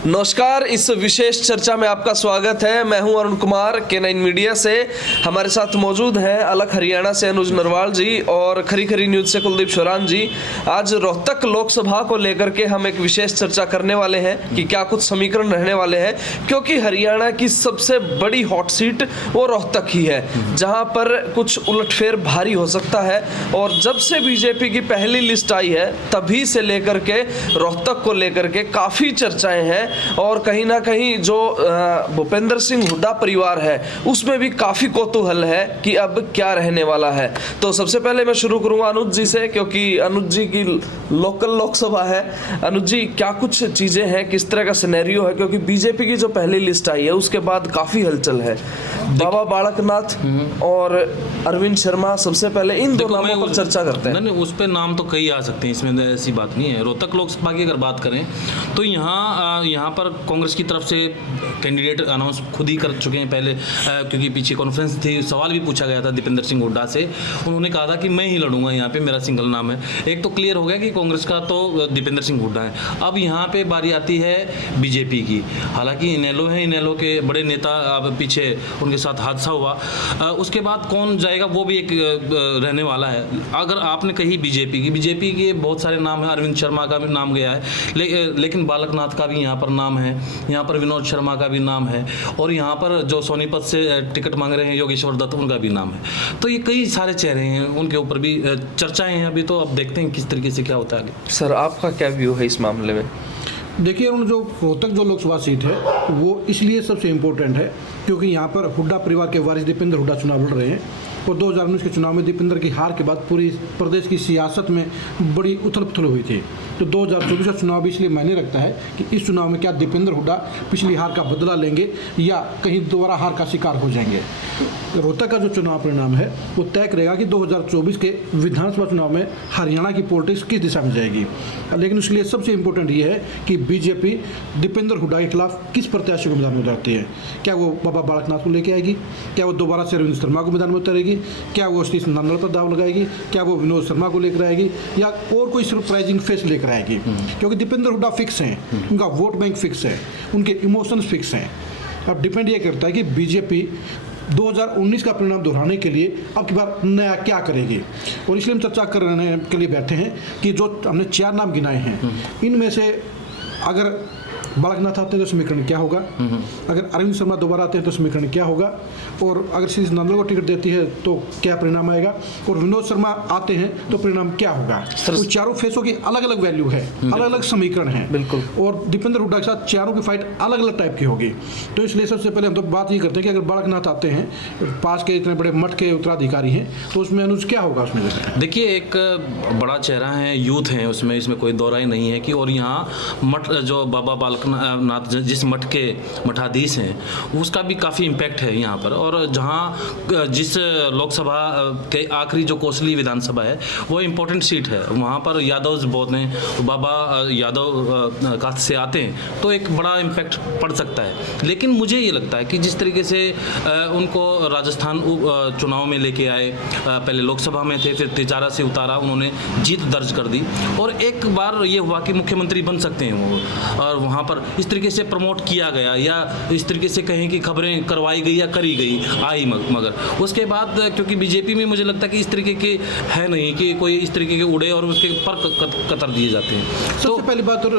नमस्कार, इस विशेष चर्चा में आपका स्वागत है। मैं हूं अरुण कुमार K9 मीडिया से। हमारे साथ मौजूद हैं अलग हरियाणा से अनुज नरवाल जी और खरी खरी न्यूज से कुलदीप शोरान जी। आज रोहतक लोकसभा को लेकर के हम एक विशेष चर्चा करने वाले हैं कि क्या कुछ समीकरण रहने वाले हैं, क्योंकि हरियाणा की सबसे बड़ी हॉट सीट वो रोहतक ही है, जहां पर कुछ उलटफेर भारी हो सकता है। और जब से बीजेपी की पहली लिस्ट आई है तभी से लेकर के रोहतक को लेकर के काफी चर्चाएं हैं और कहीं ना कहीं जो भूपेंद्र सिंह हुड्डा परिवार है उसमें भी काफी कौतूहल है कि अब क्या रहने वाला है। तो सबसे पहले मैं शुरू करूंगा अनुज जी से, क्योंकि अनुज जी की लोकल लोकसभा है। अनुज जी, क्या कुछ चीजें हैं, किस तरह का सिनेरियो है, क्योंकि बीजेपी की जो पहली लिस्ट आई है उसके बाद काफी हलचल है। बाबा बालकनाथ और अरविंद शर्मा, सबसे पहले इन दो नामों पर चर्चा करते हैं। नहीं, उस पर नाम तो कई आ सकते हैं, इसमें ऐसी बात नहीं है। रोहतक लोकसभा की अगर बात करें तो यहाँ पर कांग्रेस की तरफ से कैंडिडेट अनाउंस खुद ही कर चुके हैं पहले, क्योंकि पीछे कॉन्फ्रेंस थी, सवाल भी पूछा गया था दीपेंद्र सिंह हुड्डा से। उन्होंने कहा था कि मैं ही लड़ूंगा, यहाँ पे मेरा सिंगल नाम है। एक तो क्लियर हो गया कि कांग्रेस का तो दीपेंद्र सिंह हुड्डा है। अब यहाँ पे बारी आती है बीजेपी की। हालांकि इनेलो है, इनेलो के बड़े नेता अब पीछे उनके साथ हादसा हुआ, उसके बाद कौन जाएगा वो भी एक रहने वाला है। अगर आपने कही बीजेपी के बहुत सारे नाम हैं, अरविंद शर्मा का भी नाम गया है, लेकिन बालकनाथ का भी यहाँ पर नाम है, यहाँ पर विनोद शर्मा का भी नाम है, और यहाँ पर जो सोनीपत से टिकट मांग रहे हैं योगेश्वर दत्त, उनका भी नाम है। तो ये कई सारे चेहरे हैं, उनके ऊपर भी चर्चाएं हैं अभी। तो अब देखते हैं किस तरीके से क्या होता है आगे। सर, आपका क्या व्यू है इस मामले में? देखिए, जो रोहतक जो लोकसभा सीट है वो इसलिए सबसे इम्पोर्टेंट है क्योंकि यहाँ पर हुड्डा परिवार के वारिस दीपेंद्र हुड्डा चुनाव लड़ रहे हैं। और 2019 के चुनाव में दीपेंद्र की हार के बाद पूरी प्रदेश की सियासत में बड़ी उथल पुथल हुई थी। तो 2024 का चुनाव भी इसलिए मायने रखता है कि इस चुनाव में क्या दीपेंद्र हुड्डा पिछली हार का बदला लेंगे या कहीं दोबारा हार का शिकार हो जाएंगे। रोहतक का जो चुनाव परिणाम है वो तय करेगा कि 2024 के विधानसभा चुनाव में हरियाणा की पॉलिटिक्स किस दिशा में जाएगी। लेकिन उसके लिए सबसे इम्पोर्टेंट ये है कि बीजेपी दीपेंद्र हुड्डा के खिलाफ किस प्रत्याशी को मैदान में उतारती है। क्या वो बाबा बालकनाथ को लेके आएगी? क्या वो दोबारा से अरविंद शर्मा को मैदान में उतारेगी? क्या वो सतीश नंदल पर दाव लगाएगी? क्या वो विनोद शर्मा को लेकर आएगी या और कोई सरप्राइजिंग फेस लेकर आएगी? क्योंकि दीपेंद्र हुड्डा फिक्स हैं, उनका वोट बैंक फिक्स है, उनके इमोशंस फिक्स हैं। अब डिपेंड ये करता है कि बीजेपी 2019 का परिणाम दोहराने के लिए अब की बार नया क्या करेगी। और इसलिए हम चर्चा करने के लिए बैठे हैं कि जो हमने 4 नाम गिनाए हैं, इनमें से अगर बालकनाथ आते हैं तो समीकरण क्या होगा, अगर अरविंद शर्मा दोबारा आते हैं तो समीकरण क्या होगा, और अगर सतीश नंदल को टिकट देती है तो क्या परिणाम आएगा, और विनोद शर्मा आते हैं तो परिणाम क्या होगा। तो चारों फेसों की अलग अलग वैल्यू है, अलग अलग समीकरण है। बिल्कुल। और दीपेंद्र हुड्डा के साथ चारों की फाइट अलग अलग टाइप की होगी। तो इसलिए सबसे पहले हम तो बात ये करते हैं कि अगर बालकनाथ आते हैं, पास के इतने बड़े मठ के उत्तराधिकारी हैं, तो उसमें अनुज क्या होगा उसमें? देखिए, एक बड़ा चेहरा है, यूथ है उसमें, इसमें कोई दो राय नहीं है कि, और यहाँ मठ जो बाबा नाथ जिस मठ के मठाधीश हैं उसका भी काफ़ी इम्पैक्ट है यहाँ पर। और जहाँ जिस लोकसभा के आखिरी जो कोसली विधानसभा है वो इम्पोर्टेंट सीट है, वहाँ पर यादव बहुत हैं, बाबा यादव कास्ट से आते हैं, तो एक बड़ा इम्पैक्ट पड़ सकता है। लेकिन मुझे ये लगता है कि जिस तरीके से उनको राजस्थान चुनाव में लेके आए, पहले लोकसभा में थे, फिर तिजारा से उतारा, उन्होंने जीत दर्ज कर दी, और एक बार ये हुआ कि मुख्यमंत्री बन सकते हैं वो, और वहाँ पर इस तरीके से प्रमोट किया गया या इस तरीके से कहें कि खबरें करवाई गई या करी गई आई, मगर उसके बाद क्योंकि बीजेपी में मुझे लगता है कि इस तरीके के है नहीं कि कोई इस तरीके के उड़े और उसके पर कतर दिए जाते हैं। तो सबसे पहली बात, और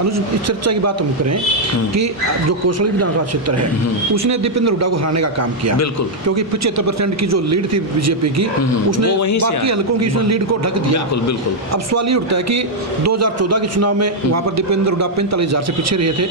अनुज इस चर्चा की बात हम करें कि जो कौशल विधानसभा क्षेत्र है उसने दीपेंद्र हुड्डा को हराने का काम किया। बिल्कुल, क्योंकि 75% की जो लीड थी बीजेपी की, उसने बाकी हलकों की लीड को ढक दिया। बिल्कुल। अब सवाल ये उठता है कि 2014 के चुनाव में वहां पर दीपेंद्र हुड्डा 45,000 से पीछे रहे थे।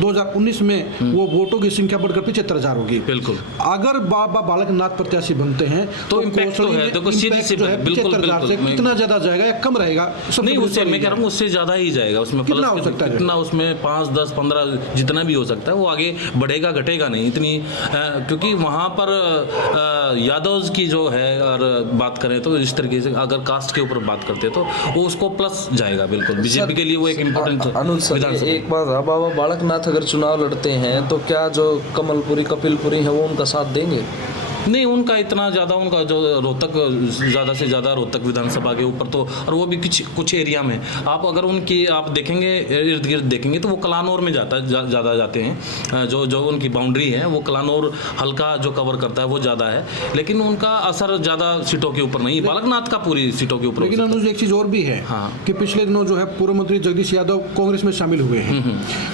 2019 में वो वोटों की संख्या बढ़कर 75,000 होगी। बिल्कुल। अगर बाबा बालकनाथ प्रत्याशी बनते हैं तो इम्पैक्ट तो है, तो सीधी सी बिल्कुल कितना ज्यादा जाएगा या कम रहेगा? नहीं, उससे मैं कह रहा हूँ उससे ज्यादा ही जाएगा, उसमें कितना हो सकता है? कितना उसमें 5, 10, 15 जितना भी हो सकता है, वो आगे बढ़ेगा घटेगा नहीं इतनी, क्योंकि वहाँ पर यादव की जो है, और बात करें तो इस तरीके से अगर कास्ट के ऊपर बात करते हैं तो वो उसको प्लस जाएगा। बिल्कुल, बीजेपी के लिए वो एक इम्पोर्टेंट विधानसभा। एक बात, बाबा बालकनाथ अगर चुनाव लड़ते हैं तो क्या जो कमलपुरी कपिलपुरी है वो उनका साथ देंगे? नहीं, उनका इतना ज़्यादा, उनका जो रोहतक, ज़्यादा से ज़्यादा रोहतक विधानसभा के ऊपर तो, और वो भी कुछ एरिया में आप अगर उनकी आप देखेंगे, इर्द गिर्द देखेंगे तो वो कलानौर में ज़्यादा जाते हैं। जो उनकी बाउंड्री है वो कलानौर हल्का जो कवर करता है वो ज़्यादा है, लेकिन उनका असर ज़्यादा सीटों के ऊपर नहीं, बालकनाथ का पूरी सीटों के ऊपर। लेकिन अनुज एक चीज़ और भी है कि पिछले दिनों जो है पूर्व मंत्री जगदीश यादव कांग्रेस में शामिल हुए हैं।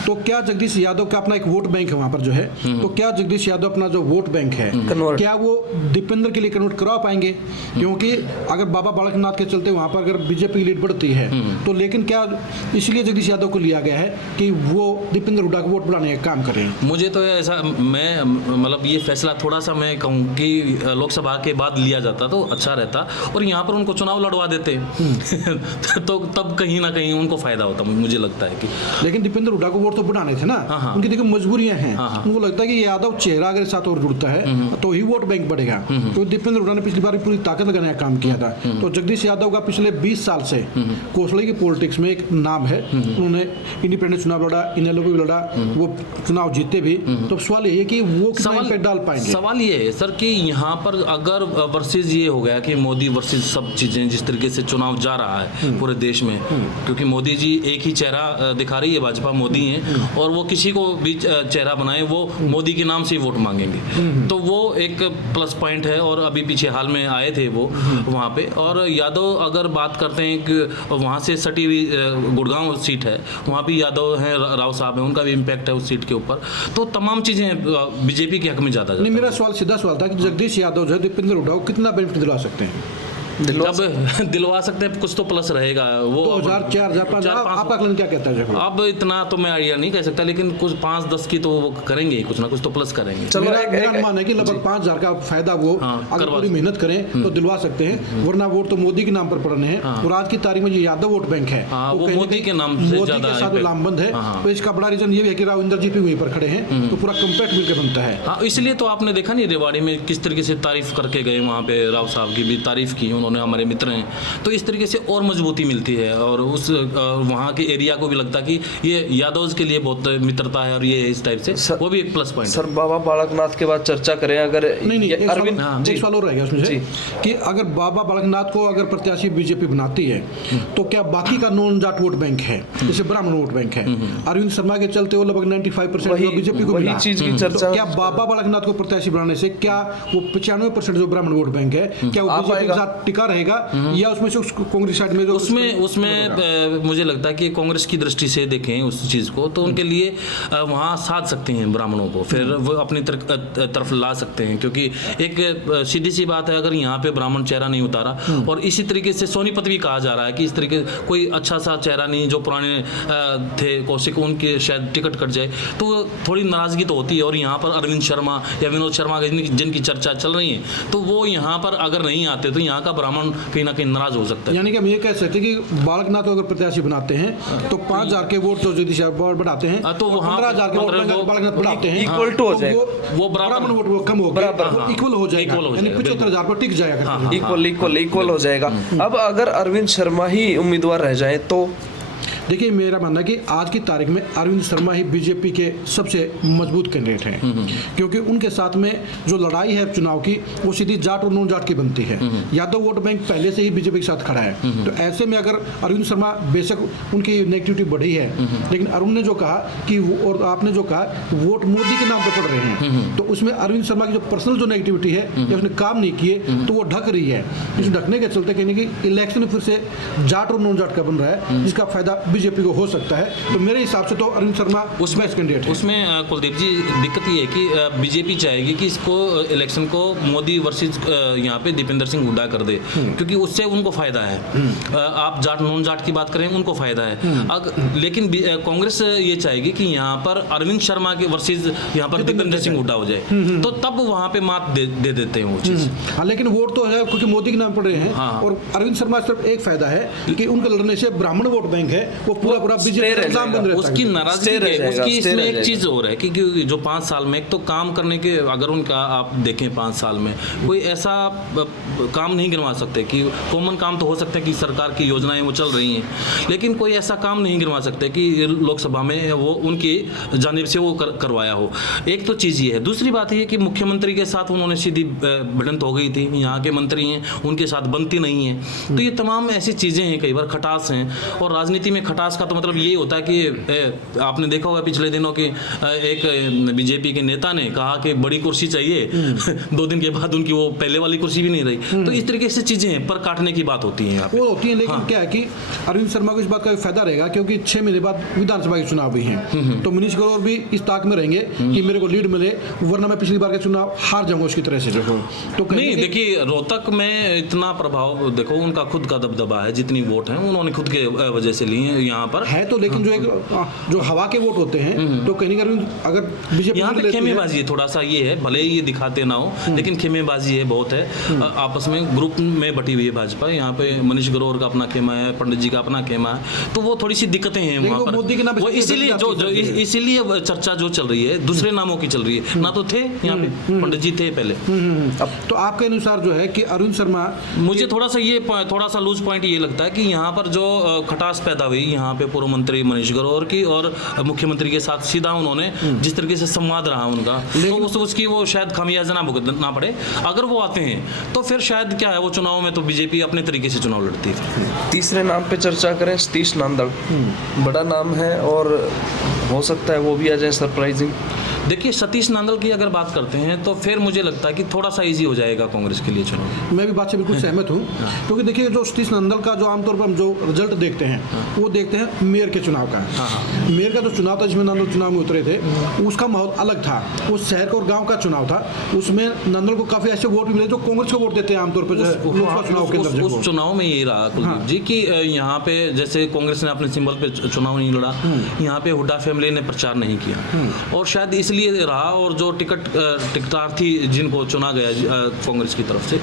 तो क्या जगदीश यादव का अपना एक वोट बैंक है वहाँ पर जो है, तो क्या जगदीश यादव अपना जो वोट बैंक है क्या वो दीपेंद्र के लिए कन्वर्ट करवा पाएंगे? क्योंकि अगर बाबा बालकनाथ के चलते वहाँ पर अगर बीजेपी की लीड बढ़ती है तो, लेकिन क्या इसलिए जगदीश यादव को लिया गया है कि वो दीपेंद्र हुड्डा को वोट बढ़ाने का काम करें? मुझे तो ऐसा, मैं मतलब ये फैसला थोड़ा सा मैं कहूँ कि लोकसभा के बाद लिया जाता तो अच्छा रहता, और यहाँ पर उनको चुनाव लड़वा देते तो तब कहीं ना कहीं उनको फायदा होता, मुझे लगता है कि। लेकिन दीपेंद्र हुड्डा को वोट तो बढ़ाने थे ना, उनकी देखिए मजबूरियां हैं। उनको लगता है कि यादव चेहरा अगर साथ और जुड़ता है तो ही वोट बैंक बढ़ेगा। तो दीपेंद्र हुड्डा ने पिछली बार पूरी ताकत लगाने का काम किया था। तो जगदीश यादव का पिछले 20 साल से कोसली की पॉलिटिक्स में एक नाम है। उन्होंने इंडिपेंडेंट चुनाव लड़ा, इनेलो भी लड़ा, वो चुनाव जीते भी। तो सवाल ये है कि वो कितना इम्पैक्ट डाल पाएंगे? सवाल ये है सर कि यहाँ पर अगर वर्सेस ये हो गया कि मोदी वर्सेस सब चीजें, जिस तरीके से चुनाव जा रहा है पूरे देश में, क्योंकि मोदी जी एक ही चेहरा दिखा रही है, भाजपा मोदी है, और वो किसी को भी चेहरा बनाए वो मोदी के नाम से ही वोट मांगेंगे। तो वो एक प्लस पॉइंट है। और अभी पीछे हाल में आए थे वो वहाँ पे। और यादव अगर बात करते हैं कि वहाँ से सटी हुई गुड़गांव सीट है, वहाँ भी यादव हैं, राव साहब हैं, उनका भी इम्पैक्ट है उस सीट के ऊपर। तो तमाम चीज़ें बीजेपी के हक में ज़्यादा। नहीं, मेरा सवाल सीधा सवाल था कि जगदीश यादव जो है दीपेंद्र हुड्डा को कितना बेनिफिट दिला सकते हैं? दिलवा सकते हैं, कुछ तो प्लस रहेगा। वो 2000, 4,000, 5,000 आपका क्लेम क्या कहता है? अब इतना तो मैं आइडिया नहीं कह सकता, लेकिन कुछ 5-10 की तो वो करेंगे, कुछ ना कुछ तो प्लस करेंगे। चलो, मेरा अनुमान है कि लगभग 5,000 का फायदा वो अगर पूरी मेहनत करें तो दिलवा सकते हैं, वरना वोट तो मोदी के नाम पर पड़ने हैं। और आज की तारीख में जो यादव वोट बैंक है वो मोदी के नाम से मोदी के साथ लामबंद है। तो इसका बड़ा रीजन ये भी है कि राव इंदर जी भी वहीं पर खड़े हैं, तो पूरा कंपैक्ट मिलकर बनता है। हाँ, इसलिए तो आपने देखा नहीं रेवाड़ी में किस तरीके से तारीफ करके गए, वहाँ पे राव साहब की भी तारीफ की उन्होंने, हमारे मित्र हैं। तो इस तरीके से और मजबूती मिलती है, और उस वहाँ के एरिया को भी लगता कि ये यादव के लिए बहुत मित्रता है, और ये इस टाइप से वो भी एक plus point. Sir, Baba Balaknath के बाद चर्चा करें अगर नहीं अरविंद, एक सवाल और रहेगा उसमें से कि अगर बाबा बालकनाथ को अगर प्रत्याशी बीजेपी बनाती है तो क्या बाकी का नॉन जाट वोट बैंक है, जैसे ब्राह्मण वोट बैंक है, अरविंद शर्मा के चलते वो लगभग 95% बीजेपी को मिला। चीज की चर्चा, क्या बाबा बालकनाथ को प्रत्याशी बनाने से क्या वो 95% जो ब्राह्मण वोट बैंक है क्या वो बीजेपी के साथ टिका रहेगा, या उसमें से कांग्रेस साइड में जो उसमें मुझे लगता है कि कांग्रेस की दृष्टि से देखें उस चीज़ को तो उनके लिए वहाँ साध सकते हैं ब्राह्मणों को, फिर वो अपनी तरफ ला सकते हैं। क्योंकि एक सीधी सी बात है, अगर यहाँ पे ब्राह्मण चेहरा नहीं उतारा, और इसी तरीके से सोनीपत भी कहा जा रहा है कि इस तरीके कोई अच्छा सा चेहरा नहीं, जो पुराने थे कौशिक, उनके शायद टिकट कट जाए, तो थोड़ी नाराजगी तो होती है। और यहाँ पर अरविंद शर्मा या विनोद शर्मा जिनकी चर्चा चल रही है, तो वो यहाँ पर अगर नहीं आते तो यहाँ का ब्राह्मण कहीं ना कहीं नाराज हो सकता है। यानी कि हम ये कह सकते हैं कि बालकनाथ को अगर प्रत्याशी बनाते हैं तो 5,000 के वोट जो जगदीश बढ़ाते हैं, तो वहाँ 15,000 के वोट बालकनाथ बढ़ाते हैं, इक्वल टू हो जाएगा, वो ब्राह्मण वोट वो कम हो गया, इक्वल हो जाएगा, यानी 75,000 पर टिक जाएगा, इक्वल हो जाएगा। अब अगर अरविंद शर्मा ही उम्मीदवार रह जाए तो देखिए, मेरा मानना है कि आज की तारीख में अरविंद शर्मा ही बीजेपी के सबसे मजबूत कैंडिडेट हैं, क्योंकि उनके साथ में जो लड़ाई है चुनाव की वो सीधी जाट और नॉन जाट की बनती है। यादव वोट बैंक पहले से ही बीजेपी के साथ खड़ा है, तो ऐसे में अगर अरविंद शर्मा, बेशक उनकी नेगेटिविटी बढ़ी है, लेकिन अरुण ने जो कहा कि और आपने जो कहा वोट मोदी के नाम पर पड़ रहे हैं, तो उसमें अरविंद शर्मा की जो पर्सनल जो नेगेटिविटी है या उसने काम नहीं किए तो वो ढक रही है। इस ढकने के चलते कहने की इलेक्शन फिर से जाट और नॉन जाट का बन रहा है, जिसका फायदा बीजेपी को हो सकता है। तो मेरे हिसाब से तो अरविंद शर्मा उसमें कैंडिडेट है। उसमें कुलदीप जी दिक्कत ये है कि बीजेपी चाहेगी कि इसको इलेक्शन को मोदी वर्सेस यहाँ पे दीपेंद्र सिंह हुड्डा कर दे, क्योंकि उससे उनको फायदा है। आप जाट नॉन जाट की बात करें, उनको फायदा है। लेकिन कांग्रेस ये चाहेगी कि यहाँ पर अरविंद शर्मा के वर्सेस यहाँ पर दीपेंद्र सिंह हुड्डा हो जाए, तो तब वहाँ पे मात दे देते हैं वो चीज। हाँ, लेकिन वोट तो है क्योंकि मोदी के नाम पड़ रहे हैं। और अरविंद शर्मा सिर्फ एक फायदा है कि उनके लड़ने से ब्राह्मण वोट बैंक है वो पूरा stay बीजेपी रह एग्जाम बंद जाएगा। रहता उसकी है। नाराजगी Stay रह है, जाएगा, उसकी stay इसमें रह एक जाएगा। चीज और है कि जो 5 साल में एक तो काम करने के, अगर उनका आप देखें 5 साल में कोई ऐसा काम नहीं गिनवा सकते कि कॉमन काम तो हो सकता है कि सरकार की योजनाएं वो चल रही हैं, लेकिन कोई ऐसा काम नहीं गिनवा सकते कि लोकसभा में वो उनकी जानिब से वो करवाया हो। एक तो चीज़ ये है। दूसरी बात ये कि मुख्यमंत्री के साथ उन्होंने सीधी भिड़ंत हो गई थी, यहाँ के मंत्री हैं उनके साथ बनती नहीं है। तो ये तमाम ऐसी चीज़ें हैं, कई बार खटास हैं, और राजनीति में खटास का तो मतलब यही होता है कि आपने देखा होगा पिछले दिनों की एक बीजेपी के नेता ने कहा कि बड़ी कुर्सी चाहिए 2 दिन के बाद उनकी वो पहले वाली कुर्सी भी नहीं रही। तो इस तरीके से चीज़ें हैं, पर काटने की बात होती है यहाँ पे। वो होती है, लेकिन क्या है कि अरविंद शर्मा को इस बात का फायदा रहेगा क्योंकि 6 महीने बाद विधानसभा के चुनाव भी हैं, तो मनीष ग्रोवर भी इस ताक में रहेंगे कि मेरे को लीड मिले, वरना मैं पिछली बार के चुनाव हार जाऊंगा उसकी तरह से जो हो। तो नहीं, देखिए रोहतक में इतना प्रभाव देखो, उनका खुद का दबदबा है, जितनी वोट हैं उन्होंने खुद के वजह से लिए हैं यहाँ पर है, तो लेकिन जो हवा के वोट होते हैं, तो कहीं ना कहीं अगर बीजेपी यहाँ पे खेमेबाजी है, थोड़ा सा ये है, भले ही ये दिखाते ना हो लेकिन खेमेबाजी है बहुत है। आपस में ग्रुप में बटी हुई है भाजपा। यहाँ पे मनीष ग्रोवर का अपना खेमा है, पंडित जी का अपना खेमा है, तो वो थोड़ी सी दिक्कतें हैं वहाँ पर। मोदी के नाम वो इसीलिए इसीलिए चर्चा जो चल रही है दूसरे नामों की चल रही है, ना तो थे यहाँ पे पंडित जी थे पहले। तो आपके अनुसार जो है कि अरविंद शर्मा, मुझे थोड़ा सा लूज पॉइंट ये लगता है कि यहाँ पर जो खटास पैदा हुई यहाँ पे पूर्व मंत्री मनीष ग्रोवर की और मुख्यमंत्री के साथ सीधा उन्होंने जिस तरीके से संवाद रहा उनका, तो उसकी वो शायद खामियाजा ना भुगतना पड़े। अगर वो आते हैं तो फिर शायद क्या है, वो चुनाव में तो बीजेपी अपने तरीके से चुनाव लड़ती है। तीसरे नाम पे चर्चा करें, सतीश नांदड़, बड़ा नाम है और हो सकता है वो भी आ जाए सरप्राइजिंग। देखिए सतीश नांदल की अगर बात करते हैं तो फिर मुझे लगता है कि थोड़ा सा इजी हो जाएगा कांग्रेस के लिए चुनाव। मैं भी बात से बिल्कुल सहमत हूँ, क्योंकि देखिए जो सतीश नांदल का जो आमतौर पर हम जो रिजल्ट देखते हैं वो देखते हैं मेयर के चुनाव का। मेयर का जो चुनाव था जिसमें नांदल चुनाव में उतरे थे, उसका माहौल अलग था। उस शहर और गाँव का चुनाव था, उसमें नांदल को काफी ऐसे वोट मिले जो कांग्रेस को वोट देते हैं आमतौर पर लोकसभा चुनाव के अंदर। उस चुनाव में यही रहा कुलदीप जी कि यहाँ पे जैसे कांग्रेस ने अपने सिंबल पे चुनाव नहीं लड़ा, यहाँ पे हुड्डा फैमिली ने प्रचार नहीं किया, और शायद इसलिए रहा। और जो टिकटार्थी जिनको चुना गया कांग्रेस की तरफ से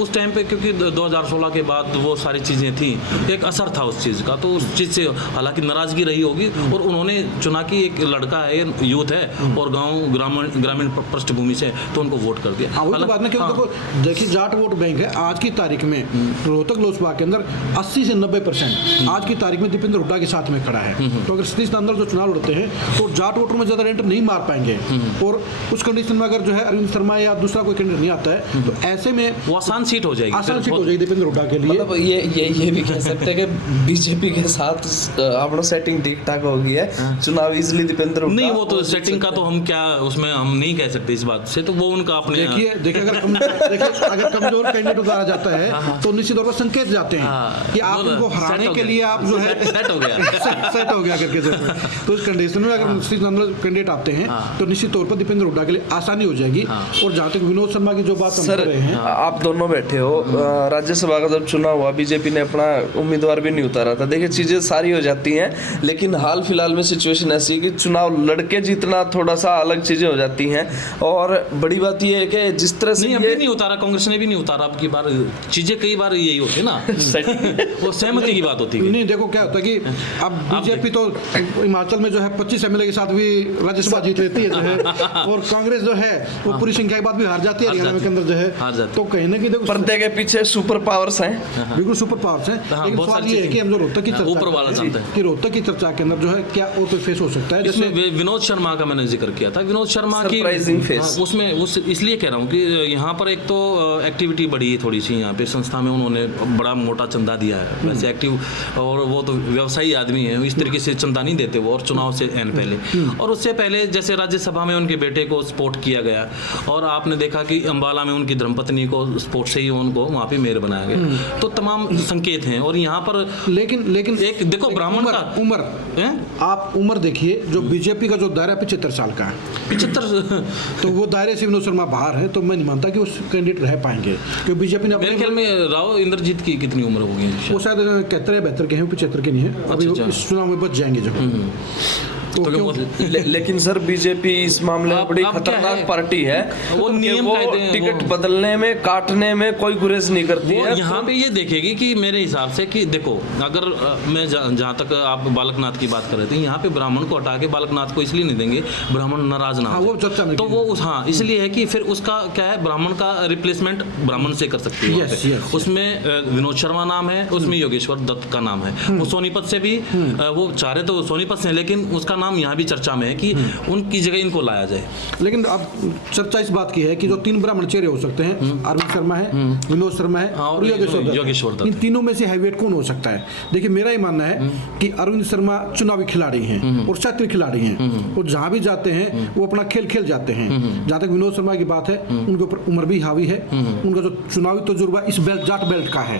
उस टाइम पे, क्योंकि 2016 के बाद वो सारी चीज़ें थी, एक असर था उस चीज़ का, तो उस चीज़ से हालांकि नाराजगी रही होगी, और उन्होंने चुना कि एक लड़का है, यूथ है और गांव ग्रामीण पृष्ठभूमि से, तो उनको वोट कर दिया। बाद में देखो, देखिए जाट वोट बैंक है आज की तारीख में रोहतक लोकसभा के अंदर 80 से 90% आज की तारीख में दीपेंद्र हुड्डा के साथ में खड़ा है। तो अगर सतीश नांदल जो चुनाव लड़ते हैं तो जाट वोटर में ज्यादा एंटर नहीं मार पाएंगे, और उस कंडीशन में अगर जो है अरविंद शर्मा या दूसरा कोई कैंडिडेट नहीं आता है तो ऐसे में वो आसान सीट हो जाएगी, आसान सीट हो जाएगी दीपेंद्र हुड्डा के लिए। मतलब ये भी कह सकते हैं कि बीजेपी के साथ अपना सेटिंग ठीक ठाक हो गई है, चुनाव इजीली दीपेंद्र हुड्डा। नहीं, वो तो सेटिंग का तो हम क्या उसमें हम नहीं कह सकते इस बात से, तो वो उनका अपने देखिए अगर कमजोर कैंडिडेट उतारा जाता है तो निश्चित तौर पर संकेत जाते हैं कि आप उनको हराने के लिए आप जो है सेट हो गया करके तो उस कंडीशन में अगर सतीश नांदल कैंडिडेट आते हैं तो निश्चित तौर पर दीपेंद्र हुड्डा के लिए आसानी हो जाएगी। और जहाँ तक विनोद शर्मा की जो बात हम कर रहे हैं, आप दोनों बैठे हो, राज्यसभा का जब चुनाव हुआ बीजेपी ने अपना उम्मीदवार भी नहीं उतारा था। देखिए चीजें सारी हो जाती हैं, लेकिन हाल फिलहाल में सिचुएशन ऐसी है कि चुनाव लड़के जीतना थोड़ा सा अलग चीजें हो जाती हैं। और बड़ी बात यह है कि जिस तरह से ये नहीं उतारा, कांग्रेस ने भी नहीं उतारा, अब की बार चीजें कई बार यही होती है ना वो सहमति की बात होती है। नहीं देखो क्या होता है कि अब बीजेपी तो हिमाचल में जो है 25 एमएलए के साथ भी राज्यसभा जीत लेती है जो है, और कांग्रेस जो है वो पूरी संख्या के बाद भी हार जाती है हरियाणा में के अंदर जो है। तो कहीं ना कहीं देखो पर्दे के पीछे सुपर पावर्स हैं, बिल्कुल सुपर पावर्स हैं। लेकिन सवाल ये है कि हम जो रोहतक की ऊपर वाला जानते हैं कि रोहतक की चर्चा के अंदर जो है क्या और कोई फेस हो सकता है। इसमें विनोद शर्मा का मैंने जिक्र किया था, विनोद शर्मा की उसमें इसलिए कह रहा हूँ कि यहाँ पर एक तो एक्टिविटी बढ़ी है थोड़ी सी, यहाँ पे संस्था में उन्होंने बड़ा मोटा चंदा दिया है, वैसे एक्टिव, और वो तो व्यवसायी आदमी है, इस तरीके से चंदा नहीं देते वो, और चुनाव से एन पहले और उससे पहले जैसे राज्यसभा में उनके बेटे को सपोर्ट किया गया, और आपने देखा कि अंबाला में उनकी धर्मपत्नी को सपोर्ट से ही उनको वहाँ पे मेयर बनाया गया। तो तमाम संकेत हैं, और यहाँ पर लेकिन एक देखो ब्राह्मण का उम्र, आप उम्र देखिए, जो बीजेपी का जो दायरा 75 साल का है, 75 तो वो दायरे से विनोद शर्मा बाहर है, तो मैं नहीं मानता कि उस कैंडिडेट रह पाएंगे, क्योंकि बीजेपी ने मेरे ख्याल में राव इंद्रजीत की कितनी उम्र होगी, वो शायद 71 72 के हैं, 75 के नहीं है, अभी इस चुनाव में बच जाएंगे जब। वो तो क्यों- लेकिन सर बीजेपी इस मामले में अब बड़ी क्या खतरनाक है? पार्टी है। वो कि नियम वो कायदे- टिकट वो- बदलने में, काटने में कोई गुरेज नहीं करती वो है। यहाँ पे ये देखेगी कि मेरे हिसाब से कि देखो, अगर मैं जहाँ तक आप बालकनाथ की बात कर रहे थे, यहाँ पे ब्राह्मण को हटा के बालकनाथ को इसलिए नहीं देंगे ब्राह्मण नाराज ना हाँ, हो वो चर्चा में तो की वो हाँ इसलिए है कि फिर उसका क्या है, ब्राह्मण का रिप्लेसमेंट ब्राह्मण से कर सकती है वहाँ Yes, पे। yes. उसमें विनोद शर्मा नाम है, उसमें योगेश्वर दत्त का नाम है। वो सोनीपत से भी वो चाह रहे तो सोनीपत से हैं, लेकिन उसका नाम यहाँ भी चर्चा में है कि उनकी जगह इनको लाया जाए। लेकिन अब चर्चा इस बात की है कि जो 3 ब्राह्मण चेहरे हो सकते हैं, अरविंद शर्मा है, विनोद शर्मा है हाँ, और योगेश्वर दत्त। इन तीनों में से हैवीवेट कौन हो सकता है? देखिए, मेरा ही मानना है कि अरविंद शर्मा चुनावी खिलाड़ी हैं और क्षत्रिय खिलाड़ी हैं, और जहां भी जाते हैं वो अपना खेल खेल जाते हैं। जहां तक विनोद शर्मा की बात है, उनके ऊपर उम्र भी हावी है, उनका जो चुनावी तजुर्बा इस बेल्ट जाट बेल्ट का है,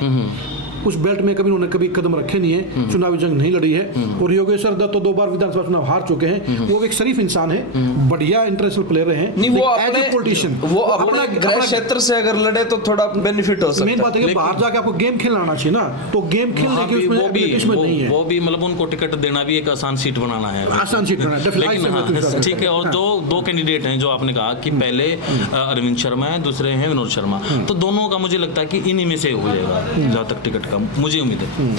उस बेल्ट में कभी उन्होंने कभी कदम रखे नहीं है, चुनावी जंग नहीं लड़ी है। और योगेश्वर दत्त तो 2 बार विधानसभा चुनाव हार चुके हैं। वो एक शरीफ इंसान है, बढ़िया इंटरनेशनल प्लेयर हैं, नहीं, वो एज अपने ए पॉलिटिशियन वो अपने गृह क्षेत्र से अगर लड़े तो थोड़ा बेनिफिट हो सकता मेन बात है कि लेकिन- बाहर जाके आपको गेम खेलना आना चाहिए ना, तो गेम खेलने वहाँ की भी- उसमें वो भी इसमें नहीं है। वो भी मतलब उनको टिकट देना भी एक आसान सीट बनाना है, आसान सीट बनाना है, definitely, लेकिन I हाँ see what you ठीक है। और दो कैंडिडेट हैं जो आपने कहा कि पहले अरविंद शर्मा है, दूसरे हैं विनोद शर्मा, तो दोनों का मुझे लगता है कि इन्हीं में से हो जाएगा जहाँ तक टिकट का मुझे उम्मीद है।